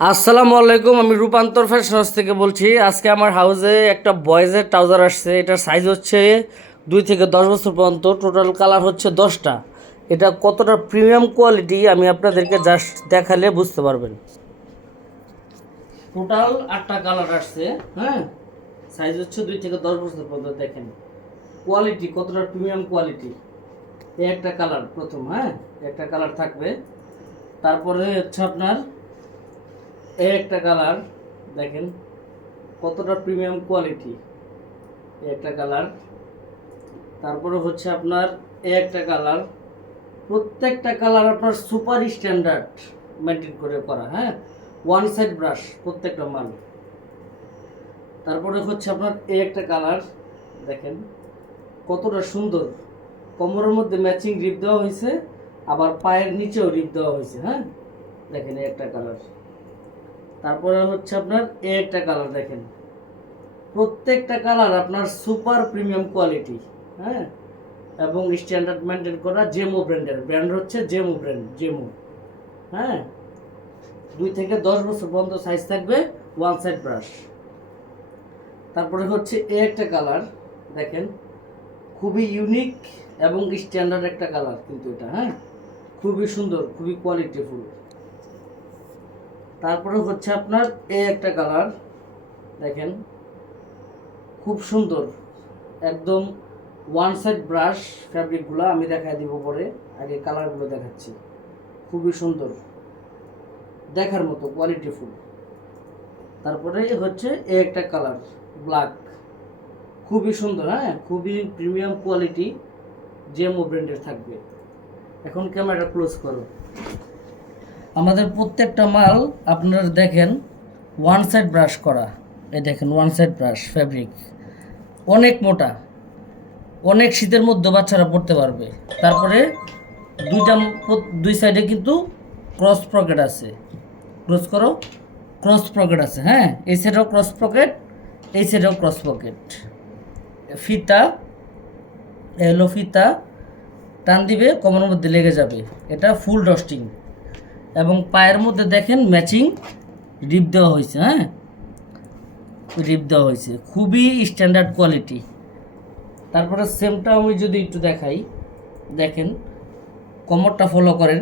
আসসালামু আলাইকুম, আমি রূপান্তর ফ্যাশন হাউস থেকে বলছি। আজকে আমার হাউসে একটা বয়েজের ট্রাউজার আসছে। এটার সাইজ হচ্ছে 2 থেকে 10 বছর পর্যন্ত। টোটাল কালার হচ্ছে 10টা। এটা কতটা প্রিমিয়াম কোয়ালিটি আমি আপনাদেরকে জাস্ট দেখালে বুঝতে পারবেন। টোটাল 8টা কালার আসছে। হ্যাঁ, সাইজ হচ্ছে 2 থেকে 10 বছর পর্যন্ত। দেখেন কোয়ালিটি কতটা প্রিমিয়াম কোয়ালিটি। এই একটা কালার প্রথম, হ্যাঁ একটা কালার থাকবে। তারপরে হচ্ছে আপনার এই একটা কালার, দেখেন কতটা প্রিমিয়াম কোয়ালিটি। এই একটা কালার। তারপরে হচ্ছে আপনার এই একটা কালার। প্রত্যেকটা কালার আপনার সুপার স্ট্যান্ডার্ড মেনটেন করে করা, হ্যাঁ ওয়ান সাইড ব্রাশ প্রত্যেকটা মাল। তারপরে হচ্ছে আপনার এই একটা কালার, দেখেন কতটা সুন্দর। কোমরের মধ্যে ম্যাচিং রিপ দেওয়া হয়েছে, আবার পায়ের নিচেও রিপ দেওয়া হয়েছে। হ্যাঁ দেখেন এই একটা কালার। তারপরে হচ্ছে আপনার এই একটা কালার, দেখেন প্রত্যেকটা কালার আপনার সুপার প্রিমিয়াম কোয়ালিটি, হ্যাঁ এবং স্ট্যান্ডার্ড মেনটেন করা। জেমো ব্র্যান্ডের, ব্র্যান্ড হচ্ছে জেমো ব্র্যান্ড, জেমো। হ্যাঁ 2 থেকে 10 বছর পর্যন্ত সাইজ থাকবে, ওয়ান সাইড ব্রাশ। তারপরে হচ্ছে এই একটা কালার, দেখেন খুবই ইউনিক এবং স্ট্যান্ডার্ড একটা কালার কিন্তু এটা, হ্যাঁ খুবই সুন্দর, খুবই কোয়ালিটিফুল। তারপরে হচ্ছে আপনার এই একটা কালার, দেখেন খুব সুন্দর, একদম ওয়ান সাইড ব্রাশ। ফ্যাব্রিকগুলো আমি দেখাই দিব পরে, আগে কালারগুলো দেখাচ্ছি। খুবই সুন্দর, দেখার মতো কোয়ালিটিফুল। তারপরে হচ্ছে এই একটা কালার ব্ল্যাক, খুবই সুন্দর, হ্যাঁ খুবই প্রিমিয়াম কোয়ালিটি, জেমো ব্র্যান্ডের থাকবে। এখন ক্যামেরাটা ক্লোজ করো। আমাদের প্রত্যেকটা মাল আপনারা দেখেন ওয়ান সাইড ব্রাশ করা। এই দেখেন ওয়ান সাইড ব্রাশ ফ্যাব্রিক, অনেক মোটা, অনেক শীতের মধ্যে বাচ্চারা পড়তে পারবে। তারপরে দুই সাইডে কিন্তু ক্রস পকেট আছে। ক্লোজ করো, ক্রস পকেট আছে। হ্যাঁ এই সাইডেও ক্রস পকেট, এই সাইডেও ক্রস পকেট। ফিতা এলো, ফিতা টান দিবে কোমরের মধ্যে লেগে যাবে। এটা ফুল ডস্টিং এবং পায়ের মধ্যে দেখেন ম্যাচিং রিপ দেওয়া হয়েছে। হ্যাঁ রিপ দেওয়া হয়েছে, খুবই স্ট্যান্ডার্ড কোয়ালিটি। তারপরে সেমটা আমি যদি একটু দেখাই, দেখেন কোমরটা ফলো করেন,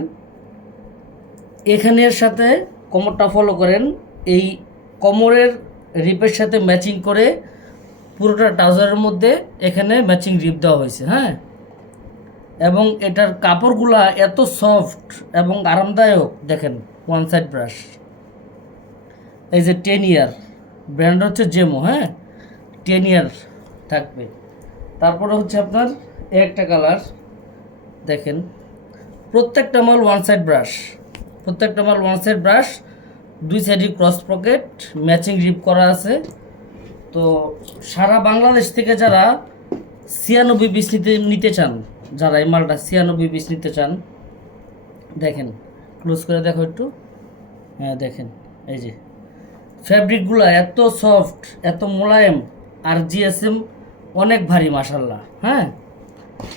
এখানের সাথে কোমরটা ফলো করেন। এই কোমরের রিপের সাথে ম্যাচিং করে পুরোটা ট্রাউজারের মধ্যে এখানে ম্যাচিং রিপ দেওয়া হয়েছে। হ্যাঁ এবং এটার কাপড়গুলা এত সফট এবং আরামদায়ক। দেখেন ওয়ান সাইড ব্রাশ, এই যে 10 ইয়ার, ব্র্যান্ড হচ্ছে জেমো। হ্যাঁ 10 ইয়ার থাকবে। তারপরে হচ্ছে আপনার একটা কালার, দেখেন প্রত্যেকটা মাল ওয়ান সাইড ব্রাশ, প্রত্যেকটা মাল ওয়ান সাইড ব্রাশ, দুই সাইডে ক্রস পকেট, ম্যাচিং রিপ করা আছে। তো সারা বাংলাদেশ থেকে যারা 96 পিস নিতে চান, যারা এই মালটা 96 পিস নিতে চান, দেখেন ক্লোজ করে দেখো একটু। হ্যাঁ দেখেন এই যে ফ্যাব্রিকগুলো এত সফট, এত মোলায়েম, আর জিএসএম অনেক ভারী মাশাল্লাহ। হ্যাঁ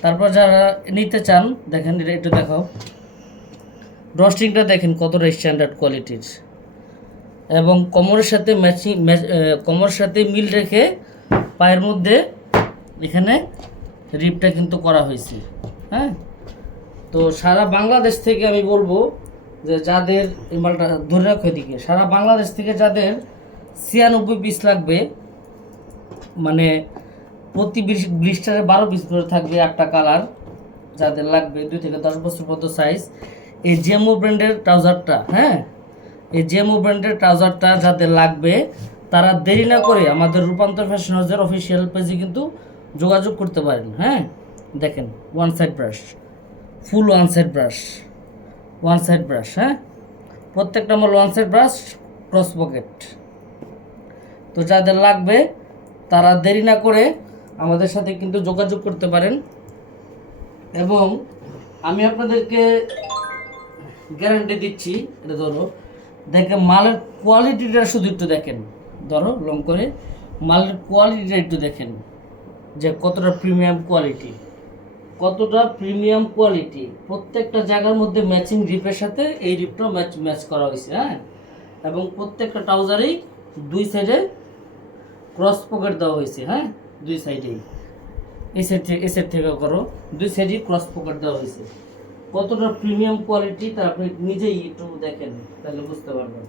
তারপর যারা নিতে চান, দেখেন এটা একটু দেখাও, ড্রস্টিংটা দেখেন কতটা স্ট্যান্ডার্ড কোয়ালিটির এবং কোমরের সাথে কোমরের সাথে মিল রেখে পায়ের মধ্যে এখানে রিপটা কিন্তু করা হয়েছে। হ্যাঁ তো সারা বাংলাদেশ থেকে আমি বলবো যে যাদের এই মালটা ধরে রাখো এদিকে, সারা বাংলাদেশ থেকে যাদের 96 পিস লাগবে, মানে প্রতি ব্লিস্টারে 12 পিস করে থাকবে, একটা কালার যাদের লাগবে, 2 থেকে 10 বছর পর্যন্ত সাইজ, এই জেমো ব্র্যান্ডের ট্রাউজারটা, হ্যাঁ এই জেমো ব্র্যান্ডের ট্রাউজারটা যাদের লাগবে, তারা দেরি না করে আমাদের রূপান্তর ফ্যাশন হাউসের অফিসিয়াল পেজে কিন্তু যোগাযোগ করতে পারেন। হ্যাঁ দেখেন ওয়ান সাইড ব্রাশ, ফুল one side brush, one side brush. হ্যাঁ প্রত্যেকটা আমার one side brush, cross pocket. তো যাদের লাগবে তারা দেরি না করে আমাদের সাথে কিন্তু যোগাযোগ করতে পারেন। এবং আমি আপনাদেরকে গ্যারান্টি দিচ্ছি, এটা ধরো দেখেন মালের কোয়ালিটিটা শুধু একটু দেখেন, ধরো লং করে মালের কোয়ালিটিটা একটু দেখেন যে কতটা প্রিমিয়াম কোয়ালিটি, কতটা প্রিমিয়াম কোয়ালিটি। প্রত্যেকটা জায়গার মধ্যে ম্যাচিং রিপের সাথে এই রিপটাও ম্যাচ করা হয়েছে। হ্যাঁ এবং প্রত্যেকটা ট্রাউজারেই দুই সাইডে ক্রস পকেট দেওয়া হয়েছে। হ্যাঁ, দুই সাইডেই এ সাইড থেকে করো, দুই সাইডেই ক্রস পকেট দেওয়া হয়েছে। কতটা প্রিমিয়াম কোয়ালিটি তা আপনি নিজেই একটু দেখেন, তাহলে বুঝতে পারবেন।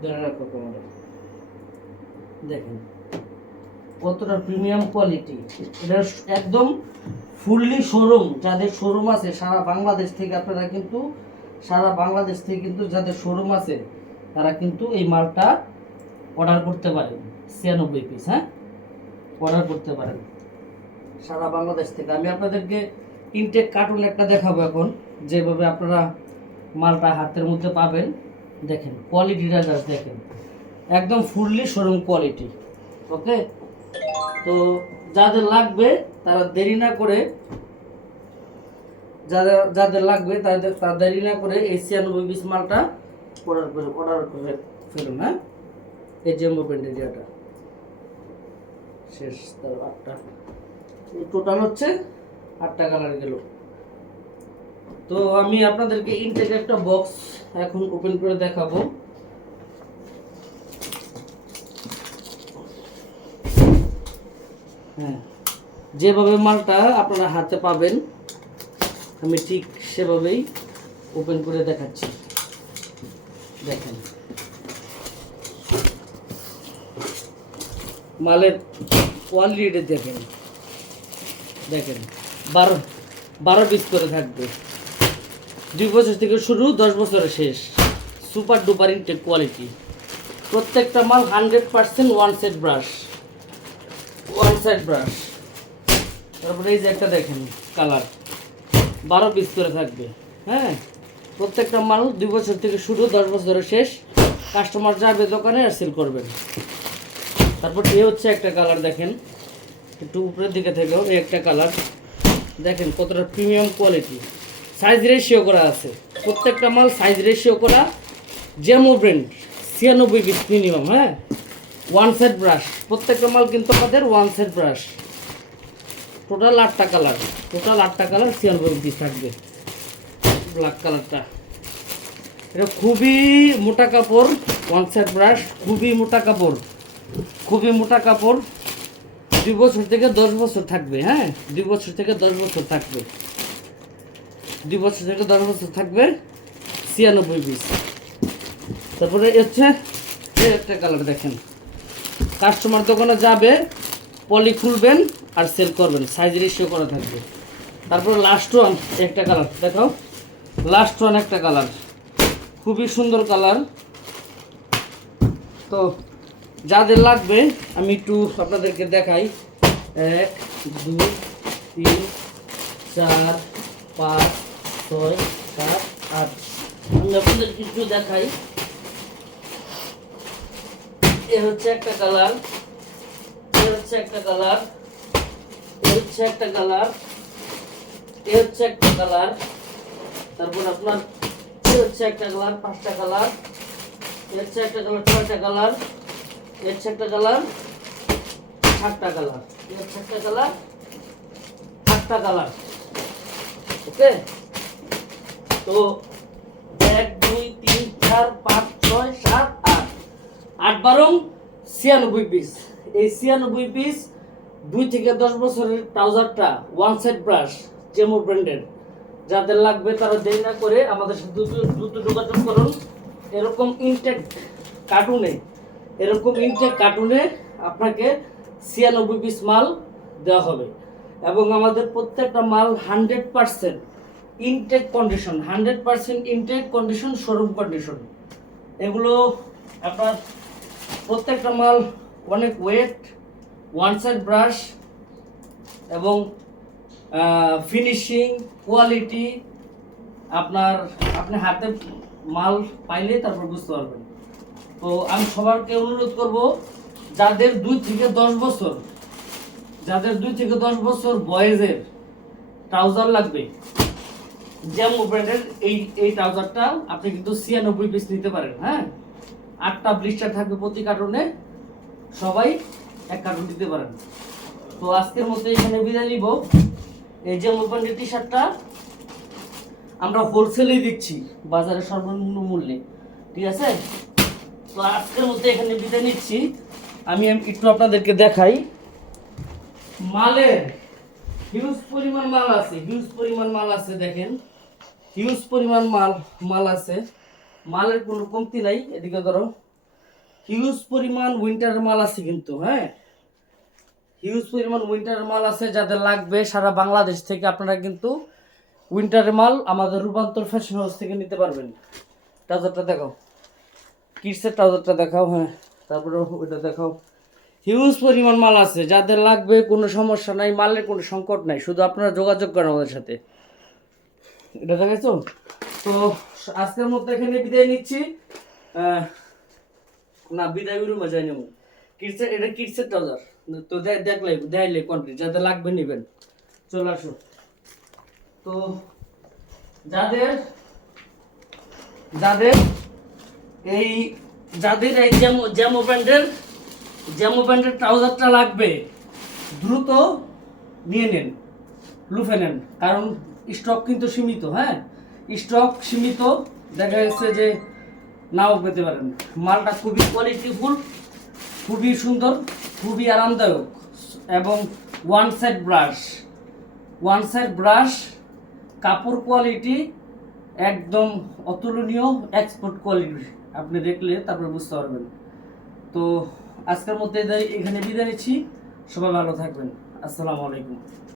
ধরে রাখো ক্যামেরা, দেখেন কতটা প্রিমিয়াম কোয়ালিটি। এটা একদম ফুললি শোরুম, যাদের শোরুম আছে সারা বাংলাদেশ থেকে, আপনারা কিন্তু সারা বাংলাদেশ থেকে কিন্তু যাদের শোরুম আছে তারা কিন্তু এই মালটা অর্ডার করতে পারেন। 96 পিস, হ্যাঁ, অর্ডার করতে পারেন সারা বাংলাদেশ থেকে। আমি আপনাদেরকে ইনটেক কার্টুন একটা দেখাবো এখন, যেভাবে আপনারা মালটা হাতের মধ্যে পাবেন। দেখেন কোয়ালিটিটা জাস্ট দেখেন, একদম ফুললি শোরুম কোয়ালিটি। ওকে, তো যাদের লাগবে তারা দেরি না করে, যাদের লাগবে তাদের দেরি না করে এই 96 পিস মালটা অর্ডার করে ফেলুন। হ্যাঁ, এই যে মুভমেন্ট এরিয়াটা শেষ, তার 8টা টোটাল হচ্ছে 8টা কালার গেল। তো আমি আপনাদেরকে ইনটেক একটা বক্স এখন ওপেন করে দেখাবো। হ্যাঁ, যেভাবে মালটা আপনারা হাতে পাবেন আমি ঠিক সেভাবেই ওপেন করে দেখাচ্ছি। দেখেন মালের কোয়ালিটি দেখেন, দেখেন 12 পিস করে থাকবে। 2 বছর থেকে শুরু, 10 বছরের শেষ। Super duper intact quality. প্রত্যেকটা মাল 100% one set brush, one side brush. তারপরে এই যে একটা দেখেন কালার, 12 পিস করে থাকবে। হ্যাঁ, প্রত্যেকটা মাল 2 বছর থেকে শুরু, 10 বছরের শেষ। কাস্টমার যাবে দোকানে আর সেল করবেন। তারপর এই হচ্ছে একটা কালার, দেখেন একটু উপরের দিকে থেকেও এই একটা কালার দেখেন কতটা প্রিমিয়াম কোয়ালিটি। সাইজ রেশিও করা আছে, প্রত্যেকটা মাল সাইজ রেশিও করা। জেমো ব্র্যান্ড, 96 পিস মিনিমাম। হ্যাঁ, ওয়ান সেট ব্রাশ, প্রত্যেকটা মাল কিন্তু আমাদের ওয়ান সেট ব্রাশ। টোটাল 8টা কালার, টোটাল 8টা কালার 96 পিস থাকবে। ব্ল্যাক কালারটা, এটা খুবই মোটা কাপড়, ওয়ান সেট ব্রাশ, খুবই মোটা কাপড়, খুবই মোটা কাপড়। 2 বছর থেকে 10 বছর থাকবে। হ্যাঁ, 2 বছর থেকে 10 বছর থাকবে, 2 বছর থেকে 10 বছর থাকবে। 96 পিস। তারপরে হচ্ছে এই একটা কালার দেখেন, কাস্টমার দোকানে যাবে, পলি খুলবেন আর সেল করবেন, সাইজ রেশিও করা থাকবে। তারপর লাস্ট ওয়ান একটা কালার দেখাও, লাস্ট ওয়ান একটা কালার, খুবই সুন্দর কালার। তো যাদের লাগবে আমি একটু আপনাদেরকে দেখাই। 1 2 3 4 5 6 7 8, আমি আপনাদেরকে একটু দেখাই। এ হচ্ছে একটা কালার, এ হচ্ছে একটা কালার, এ হচ্ছে একটা কালার, এ হচ্ছে একটা কালার। তারপর আপনার এ হচ্ছে একটা কালার, 5টা কালার, এ হচ্ছে একটা কালার, 6টা কালার, এ হচ্ছে একটা কালার, 8টা কালার, এ হচ্ছে একটা কালার, 8টা কালার। ওকে, তো 1 2 3 4 5 6 7 8, 8 12 96 পিস। এই 96 পিস 2 থেকে 10 বছরের ট্রাউজারটা ওয়ান সেট ব্রাশ, জেমো ব্র্যান্ডের। যাদের লাগবে তারা দেরি না করে আমাদের সাথে দ্রুত যোগাযোগ করুন। এরকম ইনটেক কার্টুনে, এরকম ইনটেক কার্টুনে আপনাকে 96 পিস মাল দেওয়া হবে। এবং আমাদের প্রত্যেকটা মাল 100% intact condition, 100% intact condition, showroom condition. এগুলো আপনার প্রত্যেকটা মাল অনেক ওয়েট, ওয়ান সাইড ব্রাশ এবং ফিনিশিং কোয়ালিটি আপনি হাতে মাল পাইলে তারপর বুঝতে পারবেন। তো আমি সবাইকে অনুরোধ করব, যাদের 2 থেকে 10 বছর, যাদের 2 থেকে 10 বছর বয়েজের ট্রাউজার লাগবে, জেমো ব্র্যান্ডের এই ট্রাউজারটা আপনি কিন্তু 96 পিস নিতে পারেন। হ্যাঁ, 8টা ব্লিস্টার থাকবে প্রতি কার্টুনে, সবাই এক কার্টুন দিতে পারেন। তো আজকের মতো এখানে বিদায় নিব। এই জেমো ব্র্যান্ডের টি শার্টটা আমরা হোলসেলেই দিচ্ছি, বাজারে সর্বনিম্ন মূল্যে। ঠিক আছে। তো আজকের মধ্যে এখানে বিদায় নিচ্ছি। আমি একটু আপনাদেরকে দেখাই মালের হিউজ পরিমাণ মাল আছে, হিউজ পরিমাণ মাল আছে, দেখেন হিউজ পরিমাণ মাল আছে, মালের কোনো কমতি নাই। এদিকে ধরো হিউজ পরিমাণ উইন্টারের মাল আছে কিন্তু, হ্যাঁ হিউজ পরিমাণ উইন্টারের মাল আছে। যাদের লাগবে সারা বাংলাদেশ থেকে আপনারা কিন্তু উইন্টারের মাল আমাদের রূপান্তর ফ্যাশন হাউস থেকে নিতে পারবেন। ট্রাউজারটা দেখাও, কিডসের ট্রাউজারটা দেখাও, হ্যাঁ তারপরে ওইটা দেখাও। হিউজ পরিমাণ মাল আছে, যাদের লাগবে কোনো সমস্যা নাই, মালের কোনো সংকট নাই, শুধু আপনারা যোগাযোগ করেন আমাদের সাথে। এটা দেখেছো? তো আজকের মধ্যে এখানে বিদায় নিচ্ছি। না বিদায় রুমে যাই নেব। কিডসের, এটা কিডসের ট্রাউজার। তো দেখাইলে কোয়ান্টিটি যাদের লাগবে নেবেন, চলে আসো। তো যাদের যাদের এই যাদের এই জ্যামো প্যান্টের ট্রাউজারটা লাগবে দ্রুত নিয়ে নেন, লুফে নেন, কারণ স্টক কিন্তু সীমিত। হ্যাঁ স্টক সীমিত, দেখা যাচ্ছে যে নাও পেতে পারেন। মালটা খুবই কোয়ালিটিফুল, খুবই সুন্দর, খুবই আরামদায়ক, এবং ওয়ান সাইড ব্রাশ, কাপড় কোয়ালিটি একদম অতুলনীয়, এক্সপোর্ট কোয়ালিটি। আপনি দেখলে তারপরে বুঝতে পারবেন। তো আজকের মধ্যে এখানে বিদায় নিচ্ছি। সবাই ভালো থাকবেন। আসসালামু আলাইকুম।